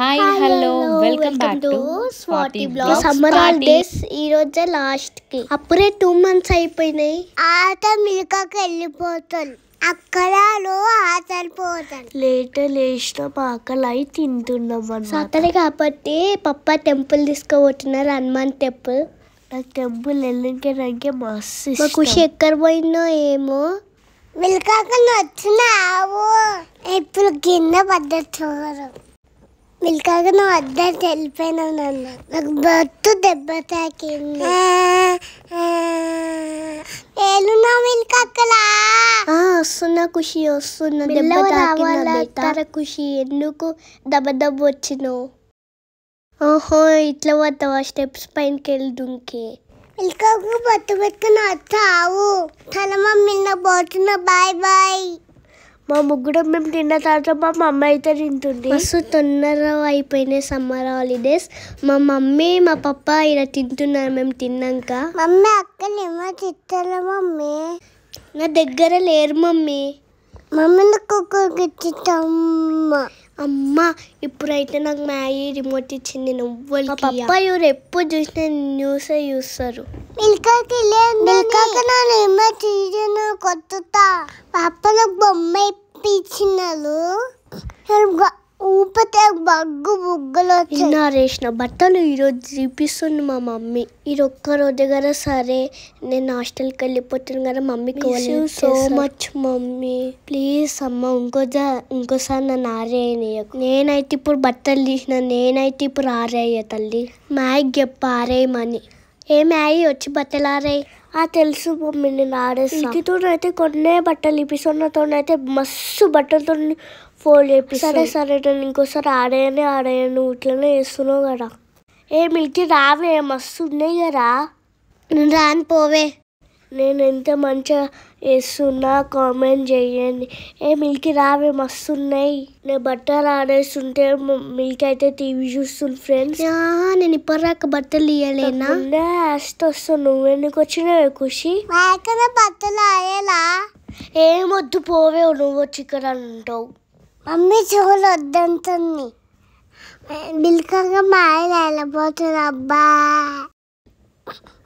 Hi hello welcome back to Swathi vlogs. Summer holidays ఈ రోజే last కి, అప్పుడే 2 months అయిపోయినాయి. ఆట మిల్కకి వెళ్ళిపోతాను, అక్కడ ఆటలిపోతాను. లేటర్ లేచిన ఆకలి తింటున్నాం. సాటర్డే కాబట్టి పప్పా టెంపుల్ తీసుకుపోతున్నారు, హనుమాన్ టెంపుల్. నాకు టెంపుల్ వెళ్ళడానికి మస్తు ఇష్టం. ఖుషి ఎక్కడ పోయినా ఏమో. మిల్కకి వచ్చినావు ఇప్పుడు కింద పడ్డట్టు. మిల్కకి నువ్వు వద్దని తెలిపోయినావు. నాకు బొత్తు దెబ్బ తాకింది. ఏలున్నా మిల్కక్కలా వస్తున్నా ఖుషి, వస్తున్నా. దెబ్బ తాకిందా ఖుషి? ఎందుకు దెబ్బ వచ్చినావు? ఓహో ఇట్లా పోతావా స్టెప్స్ పైనకి వెళ్ళి దుంకి? మిల్కకు బొట్టు పెట్టుకుని వచ్చావు. తన మమ్మీ పోతున్నా. Bye bye. మా ముగ్గురం మేము తిన్న తర్వాత మా మమ్మీ అయితే తింటుంది. మస్తు తొందరగా అయిపోయినాయి సమ్మర్ హాలిడేస్. మా మమ్మీ మా పప్ప ఇలా తింటున్నారు. మేము తిన్నాక మమ్మీ అక్కనేమో తిట్టాల. మమ్మీ నా దగ్గర లేరు మమ్మీ. మమ్మీని కుక్కకి ఇచ్చిట్టమ్మ. అమ్మ ఇప్పుడైతే నాకు మ్యాగీ రిమోట్ ఇచ్చింది. నువ్వు మా పప్ప ఎవరు ఎప్పుడు చూసినా న్యూస్ చూస్తారు. మిల్కకి మిల్కకి నన్ను ఏమో తీసిన కొత్త పాప నాకు బొమ్మ ఇప్పించినారు. ఊపితే బగ్గు బుగ్గలు నారేసిన బట్టలు ఈరోజు చూపిస్తుంది మా మమ్మీ. ఈ ఒక్క రోజు కదా సరే నేను హాస్టల్కి వెళ్ళిపోతున్నాను కదా మమ్మీకి. సో మచ్ మమ్మీ, ప్లీజ్ అమ్మ ఇంకోసారి నన్ను ఆరేయనీయకు. నేనైతే ఇప్పుడు బట్టలు తీసిన, నేనైతే ఇప్పుడు ఆరేయ తల్లి. మ్యాగీ చెప్ప ఆరేయమని. ఏ మ్యాగీ వచ్చి బట్టలు ఆరేయి. తెలుసు మమ్మీ, నేను ఆడేస్తాతో అయితే కొన్నే బట్టలు ఇప్పిస్తున్నతో అయితే మస్తు బట్టలతో ఫోల్డ్ చేపి. సరే సరే నేను ఇంకోసారి ఆడేయను ఇట్లనే వేస్తున్నావు కదా. ఏ మిల్కి రావే, మస్తు ఉన్నాయి కదా. నేను రాను పోవే. నేను ఎంత మంచిగా వేస్తున్నా కామెంట్ చేయండి. ఏ మిల్కి రావే, మస్తు ఉన్నాయి. నేను బట్టలు ఆడేస్తుంటే మిల్కి అయితే టీవీ చూస్తుంది ఫ్రెండ్స్. నేను ఇప్పటిదాకా బట్టలు తీయలేనా? వస్తాను. నువ్వెందుకు వచ్చినావే ఖుషి? బట్టలు ఆడేలా. ఏమొద్దు పోవే, నువ్వు వచ్చి ఇక్కడ అంటావు. మమ్మీ చూలు వద్దంటుంది. మిల్కగా మాయలు వెళ్ళిపోతుంది. అబ్బా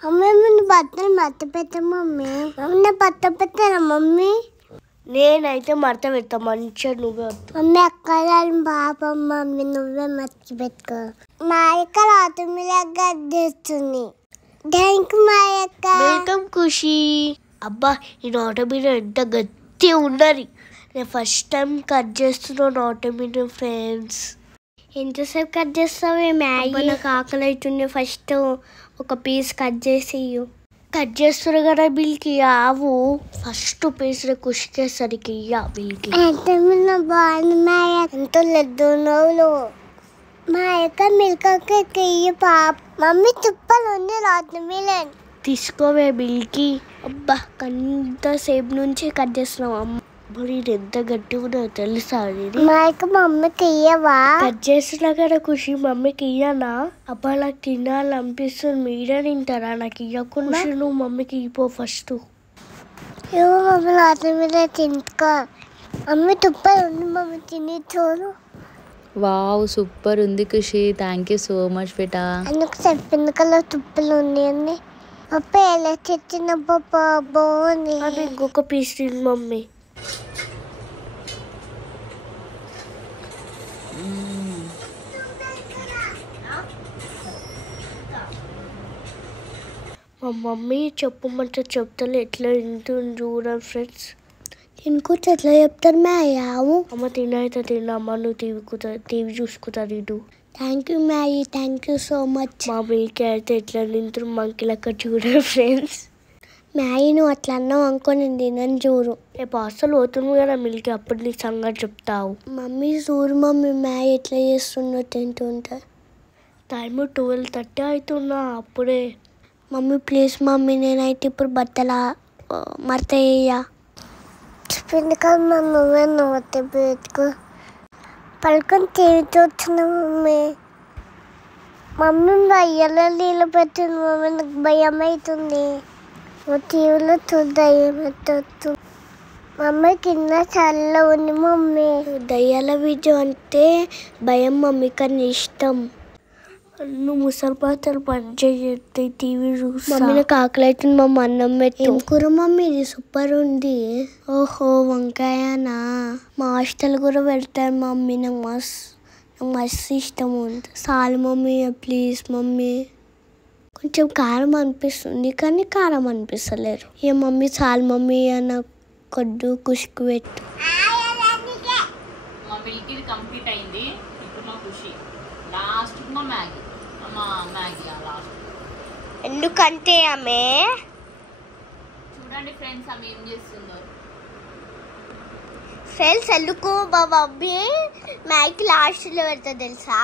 మమ్మీ ముందు బట్టలు మర్త పెట్టా. మమ్మీ మమ్మీ బట్ట పెట్టారా? మమ్మీ నేనైతే మడత పెడతా మంచిగా. నువ్వే మమ్మీ అక్కడ పాపం మమ్మీ నువ్వే మర్చి పెట్టుకో. మా యొక్క రాత్రి మీద చేస్తుంది. థ్యాంక్ మా యొక్క. వెల్కమ్ ఖుషి. అబ్బా ఈ నోట మీద ఎంత గట్టి ఉన్నది. నేను ఫస్ట్ టైం కట్ చేస్తున్నాను నోట మీద ఫ్రెండ్స్. ఎంతసేపు కట్ చేస్తావే మ్యాగీ? నాకు ఆకలి అవుతుంది. ఫస్ట్ ఒక పీస్ కట్ చేసి కట్ చేస్తారు కదా బిల్కి. ఆవు ఫస్ట్ పీస్ ఖుషికేసరికి బిల్కి బాగుంది. మా ఎంతో లెద్దు నవ్వులు. మా యొక్క మిల్కకి పాప. మమ్మీ తుప్పలు ఉంది రాత్రి మీద. తీసుకోవే బిల్కి. అబ్బా ఎంతసేపు నుంచి కట్ చేస్తున్నావు అమ్మ. మరి ఎంత గట్టిగా ఉన్నదో తెలుసా? మా యొక్క మమ్మీకి ఇయ్యవా? కట్ చేస్తున్నా కదా ఖుషి, మమ్మీకి ఇయ్యనా? అబ్బా నాకు తినాలనిపిస్తుంది. మీరే తింటారా? నాకు ఇవ్వకుండా. నువ్వు మమ్మీకి ఇవ్వ ఫస్ట్. ఏమో మమ్మీ రాత్రి మీద తింటుకో. మమ్మీ తుప్పలు ఉంది, మమ్మీ తిని చూడు. వావ్ సూపర్ ఉంది ఖుషి, థ్యాంక్ యూ సో మచ్ బేటా. అందుకు చెప్పింది కదా తుప్పలు ఉన్నాయని. పప్ప ఎలా తెచ్చిన పప్ప బాగుంది. అది ఇంకొక పీస్ తింది మమ్మీ. మా మమ్మీ చెప్పమంటే చెప్తాను ఎట్లా తింటుంది చూడండి ఫ్రెండ్స్. తినుకుంటే ఎట్లా చెప్తారు మ్యాయావు? అమ్మ తినైతే తినమ్మా, నువ్వు టీవీ చూసుకుంటా తింటూ. Thank you Maggi, thank you so much. మా మిల్కి అయితే ఎట్లా తింటారు మంకి లెక్క చూడండి ఫ్రెండ్స్. మ్యాగీ నువ్వు అట్లా అన్నావు అనుకో, నేను తినని చూడు. రేపు హాస్టల్ పోతుంది కదా మిల్కి, అప్పుడు నీ సంగతి చెప్తావు. మమ్మీ చూడు మమ్మీ మ్యాగీ ఎట్లా చేస్తుందో తింటుంటే. టైం 12:30 అవుతున్నా అప్పుడే. మమ్మీ ప్లీజ్ మమ్మీ, నేనైతే ఇప్పుడు బట్టల మడత వేయ. చెప్పింది కదా నువ్వే నోటి పెట్టుకో. పలుకొని టీవీ చూస్తున్నా మమ్మీ. మమ్మీ అయ్యలో నీళ్ళు పెట్టింది మమ్మీ. నాకు భయం అవుతుంది. టీవీలో చూద్దాం. మమ్మీ కింద చల్ల ఉంది మమ్మీ. దయ్యాల వీడియో అంటే భయం మమ్మీ, కానీ ఇష్టం. నువ్వు ముసలి పాత్రలు పని చేయొద్దు, టీవీ చూసి. మమ్మీ నాకు ఆకలి అవుతుంది మమ్మీ, అన్నం పెట్టి. ఏం కూర మమ్మీ? ఇది సూపర్ ఉంది. ఓహో వంకాయనా? మా హాస్టల్ కూడా పెడతారు మమ్మీ. నాకు మస్తు ఇష్టం ఉంది. చాలు మమ్మీ ప్లీజ్ మమ్మీ. కొంచెం కారం అనిపిస్తుంది కానీ కారం అనిపిస్తలేరు. ఏ మమ్మీ చాలు మమ్మీ అన్న కొద్దు కుషికి పెట్టు. మా మిల్కీ కంప్లీట్ అయింది. ఇప్పుడు మా ఖుషి లాస్ట్ మా మ్యాగీ. లాస్ట్ ఎందుకంటే ఆమె చూడండి ఫ్రెండ్స్ ఆమె ఏం చేస్తుందో. ఫ్రెండ్స్ ఎందుకు మా మమ్మీ మ్యాగీ లాస్ట్లో పెడతా తెలుసా?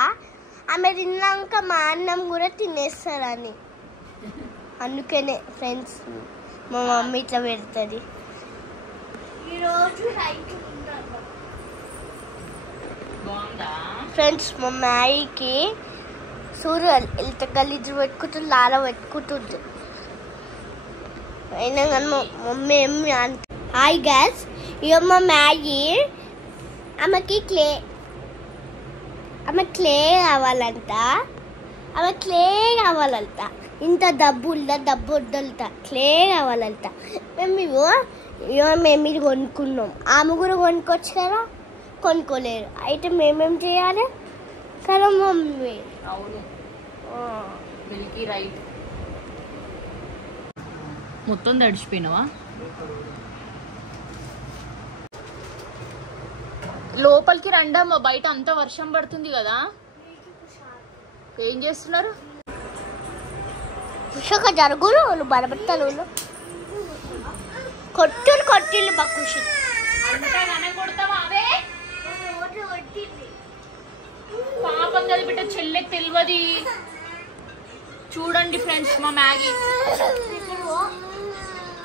ఆమె తిన్నాక మా అన్నం కూడా తినేస్తారని. అందుకనే ఫ్రెండ్స్ మా మమ్మీ ఇట్లా పెడుతుంది. ఈరోజు ఫ్రెండ్స్ మా మ్యాగీకి సూర్య ఎంత గలీజు పెట్టుకుంటుంది, లాల పెట్టుకుంటుంది. అయినా కానీ మా మమ్మీ ఏమి అంత. హాయ్ గ్యాస్, ఇక మా మ్యాగీ ఆమెకి క్లే కావాలంట. ఇంత డబ్బు వద్దలుతా క్లే కావాలంట. మేము ఇది కొనుక్కున్నాం. ఆమె కూడా కొనుక్కోవచ్చు కదా, కొనుక్కోలేరు. అయితే మేమేం చేయాలి కదా మమ్మీ? అవును మిల్కీ రైట్. మొత్తం తడిచిపోయినావా? లోపలికి రండమ్మా, బయట అంత వర్షం పడుతుంది కదా. ఏం చేస్తున్నారు? జరుగురు బలపడతారు కొట్టిల్లు మా ఖుషి. పాపం కదా బిడ్డ, చెల్లెకి తెలియదు. చూడండి ఫ్రెండ్స్ మా మ్యాగీ.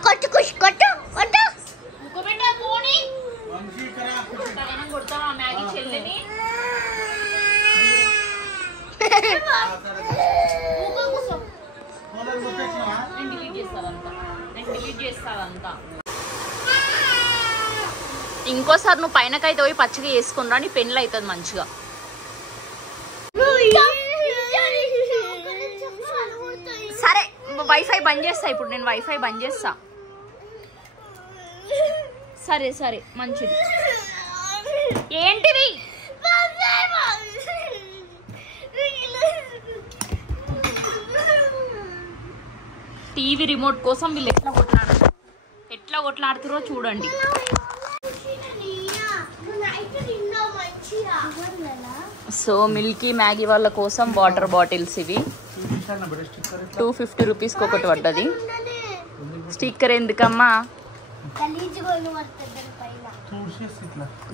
కొట్టు ఖుషి కొట్టు కొట్టు. కొడతావా మ్యాగీ చెల్లెని? నేను డిలీట్ చేస్తాదంతా. ఇంకోసారి నువ్వు పైనకైతే పోయి పచ్చిగా వేసుకుని నీ పెన్లు అవుతుంది మంచిగా. సరే వైఫై బంద్ చేస్తా ఇప్పుడు. నేను వైఫై బంద్ చేస్తా. సరే సరే మంచిది. ఏంటిది? టీవీ రిమోట్ కోసం వీళ్ళు ఎట్లా కొట్లాడుతారో చూడండి. సో మిల్కీ మ్యాగీ వాళ్ళ కోసం వాటర్ బాటిల్స్ ఇవి 250 రూపీస్కి ఒకటి పడ్డది. స్టిక్కర్ ఎందుకమ్మా?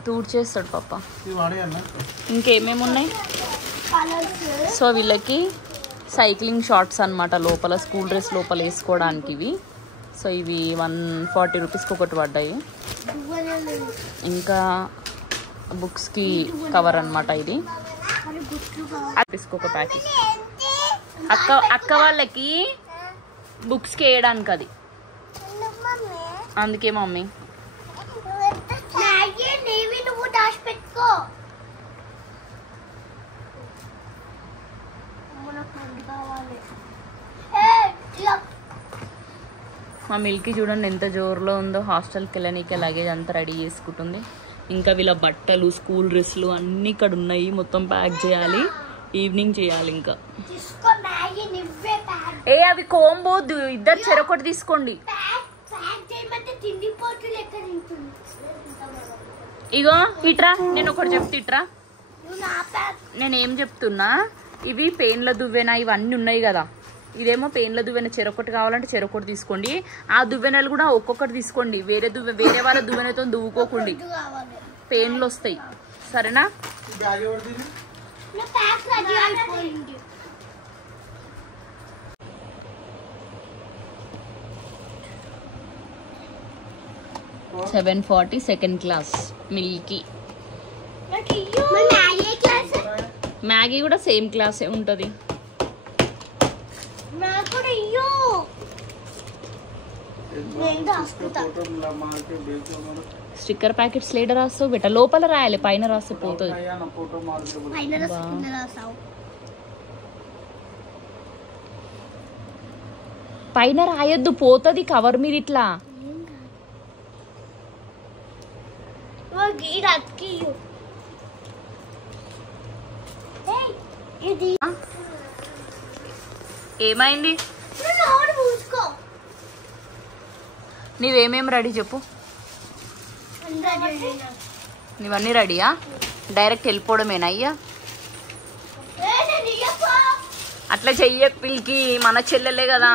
తూడ్చేస్తాడు పాప. ఇంకేమేమి ఉన్నాయి? సో వీళ్ళకి సైక్లింగ్ షార్ట్స్ అనమాట, లోపల స్కూల్ డ్రెస్ లోపల వేసుకోవడానికి ఇవి. సో ఇవి 140 రూపీస్కి ఒకటి పడ్డాయి. ఇంకా బుక్స్కి కవర్ అనమాట ఇది. ఒక ప్యాకెట్ అక్క వాళ్ళకి బుక్స్కి వేయడానికి అది. అందుకే మమ్మీ మా మిల్కీ చూడండి ఎంత జోరులో ఉందో. హాస్టల్కి వెళ్ళనీకే లగేజ్ అంతా రెడీ చేసుకుంటుంది. ఇంకా వీళ్ళ బట్టలు స్కూల్ డ్రెస్లు అన్నీ ఇక్కడ ఉన్నాయి. మొత్తం ప్యాక్ చేయాలి, ఈవినింగ్ చేయాలి. ఇంకా అవి కోంబోద్దు, ఇద్దరు చెరొకటి తీసుకోండి. ఇగో ఇట్రా, నేను ఒకటి చెప్తే ఇట్రా. నేనేం చెప్తున్నా, ఇవి పెయిన్ల దువ్వెన ఇవన్నీ ఉన్నాయి కదా. ఇదేమో పెయిన్ల దువ్వెన చెరొకటి కావాలంటే చెరొకటి తీసుకోండి. ఆ దువ్వెనలు కూడా ఒక్కొక్కటి తీసుకోండి. వేరే వాళ్ళ దువ్వెనతో దువ్వుకోకండి, పెయిన్లు వస్తాయి. సరేనా? $740 సెకండ్ క్లాస్ మిల్కీ. మ్యాగీ కూడా సేమ్ క్లాసే ఉంటుంది. స్టిక్కర్ ప్యాకెట్స్ లేడ రాస్తావు బెట లోపల రాయాలి పైన రాస్తే పోతుంది పైన రాయొద్దు పోతుంది కవర్ మీద ఇట్లా ఏమైంది నీవేమేమి రెడీ చెప్పు నీవన్నీ రెడీయా డైరెక్ట్ వెళ్ళిపోవడమేనా అయ్యా అట్లా చెయ్య పిల్కి మన చెల్లెలే కదా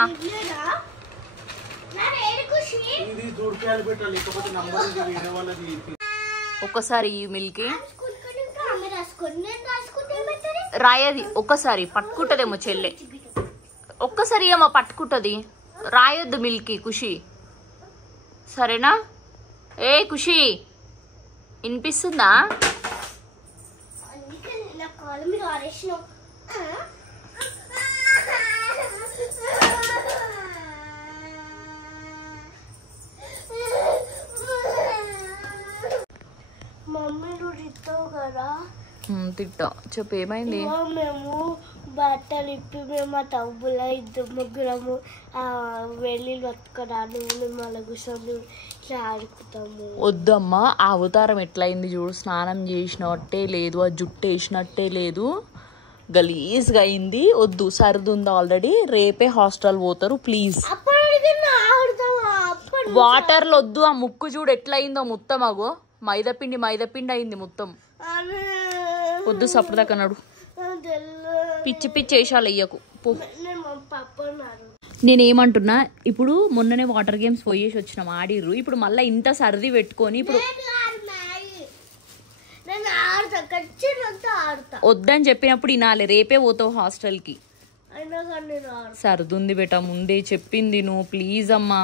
ఒక్కసారి ఈ మిల్కి రాయది ఒక్కసారి పట్టుకుంటదేమో చెల్లె ఒక్కసారి ఏమో పట్టుకుంటది రాయొద్దు మిల్కి ఖుషి సరేనా ఏ ఖుషి వినిపిస్తుందా మమ్మీ నువ్వు తిట్టావు కదా తిట్టా చెప్పు ఏమైంది మేము బట్టలు ఇప్పి మేము ఆ తవ్వుల ఇద్దరు ముగ్గురము వెళ్ళి పట్టుకురాను మేము అలా కూర్చొని ఇట్లా ఆడుకుంటాము వద్దమ్మా ఆ అవతారం ఎట్లయింది చూడు స్నానం చేసినట్టే లేదు ఆ జుట్టు వేసినట్టే లేదు గలీజ్గా అయింది వద్దు సర్ది ఉంది ఆల్రెడీ రేపే హాస్టల్ పోతారు ప్లీజ్ వాటర్లో వద్దు ఆ ముక్కు చూడు ఎట్లయిందో మొత్తం అగో మైదాపిండి అయింది మొత్తం వద్దు సప్పుడుదాకా నడు పిచ్చి పిచ్చి వేసాలు వెయ్యకు పో నేనేమంటున్నా ఇప్పుడు మొన్ననే వాటర్ గేమ్స్ పోయేసి వచ్చినాం ఆడిర్రు ఇప్పుడు మళ్ళీ ఇంత సర్ది పెట్టుకొని ఇప్పుడు వద్దని చెప్పినప్పుడు వినాలి రేపే పోతావు హాస్టల్కి సర్దుంది బేట ముందే చెప్పింది నువ్వు ప్లీజ్ అమ్మా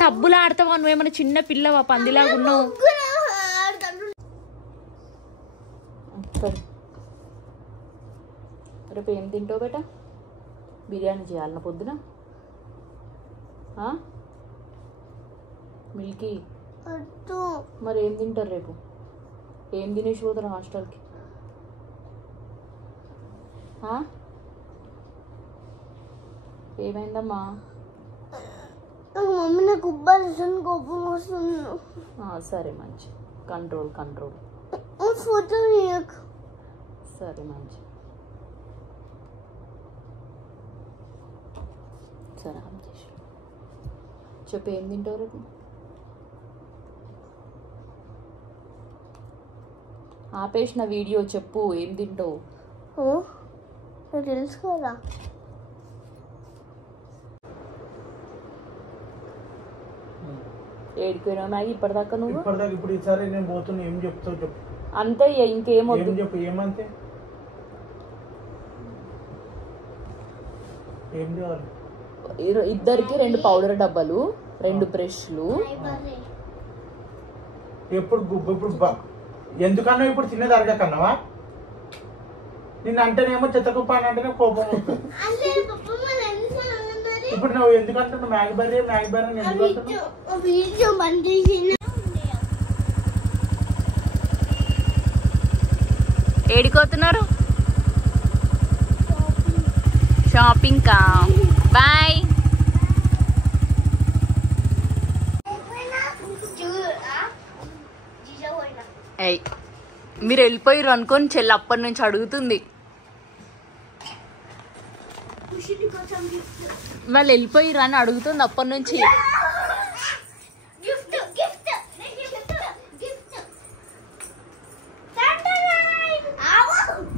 టబ్బులు ఆడతావా నువ్వేమన్నా చిన్న పిల్లవా పందిలాగా ఉన్నావు రేపు ఏం తింటావు బేట బిర్యానీ చేయాలన్న పొద్దున మిల్కీ మరి ఏం తింటారు రేపు ఏం తినేసి పోతారు హాస్టల్కి ఏమైందమ్మా మమ్మీ నాకు కోపం వస్తుంది సరే మంచి కంట్రోల్ ఫోటో సరే మంచి సరే చెప్పు ఏం తింటావు రేపు ఆపేసిన వీడియో చెప్పు ఏం తింటావు తెలుసు కదా ఏడిపోయినా మ్యాగీ ఇప్పటిదాకా నువ్వు ఇప్పుడు ఈసారి నేను పోతున్నా ఏం చెప్తావు చెప్పు అంతే ఇంకేమొద్దు చెప్పు ఏమంతే ఏం చేయాలి ఇద్దరికి 2 పౌడర్ డబ్బాలు 2 బ్రష్లు ఇప్పుడు ఎందుకన్నా ఇప్పుడు తినేది అరగకన్నావా నిన్ను అంటేనేమో చెత్తకుప్ప అని అంటేనే కోపం వస్తుంది ఇప్పుడు నువ్వు ఎందుకంటున్నావు మ్యాగీ బర్రీ ఏడిపోతున్నారు షాపింగ్ కా బాయ్ మీరు వెళ్ళిపోయారు అనుకోని చెల్లి అప్పటి నుంచి అడుగుతుంది వాళ్ళు వెళ్ళిపోయారు అని అడుగుతుంది అప్పటి నుంచి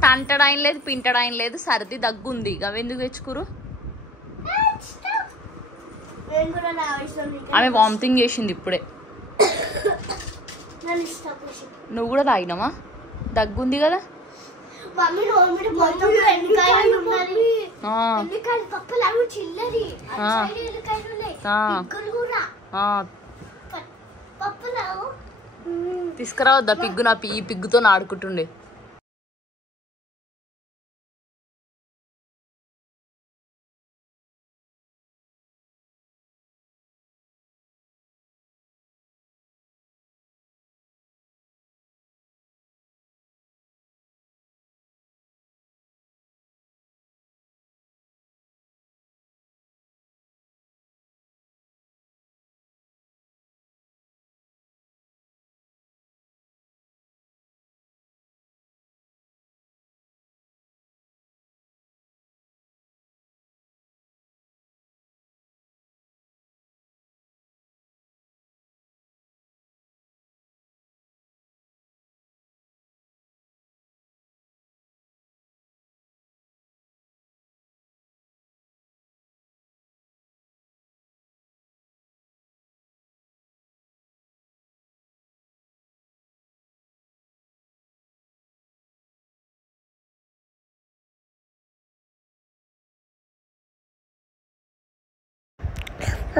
తంటడాయిన లేదు పింటడాయిన లేదు సర్ది దగ్గుంది అవెందుకు తెచ్చుకురు ఆమె వామిటింగ్ చేసింది ఇప్పుడే నువ్వు కూడా తాగినావా దగ్గుంది కదా తీసుకురావద్దా పిగ్గు ఈ పిగ్గుతో ఆడుకుంటుండే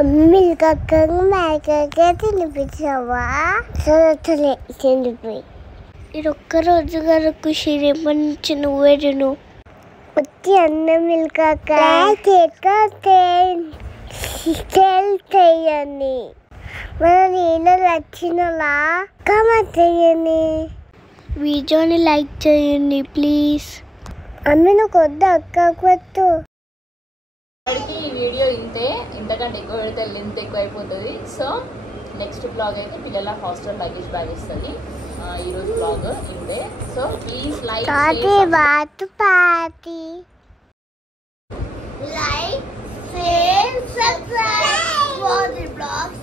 మిల్క్ అక్కగా మేకకే తినిపించావా? సరే తినిపోయి. ఇది ఒక్కరోజు వరకు శ్రీమంచి నువ్వే తిను. వచ్చి అన్న మిల్క్ అక్క చేయండి. మన నీళ్ళు వచ్చినలా కమెంట్ చేయండి. వీడియోని లైక్ చేయండి ప్లీజ్. అమ్మ నువ్వు కొద్ది అక్క కొట్టు. ఇప్పటికి ఈ వీడియో ఇంతకంటే ఎక్కువ పెడితే లెంత్ ఎక్కువ అయిపోతుంది. సో నెక్స్ట్ బ్లాగ్ అయితే పిల్లల హాస్టల్ లగేజ్ బ్యాగ్ ఇస్తుంది. ఈరోజు బ్లాగ్ ఇంతే. So please like party like share subscribe for the blogs.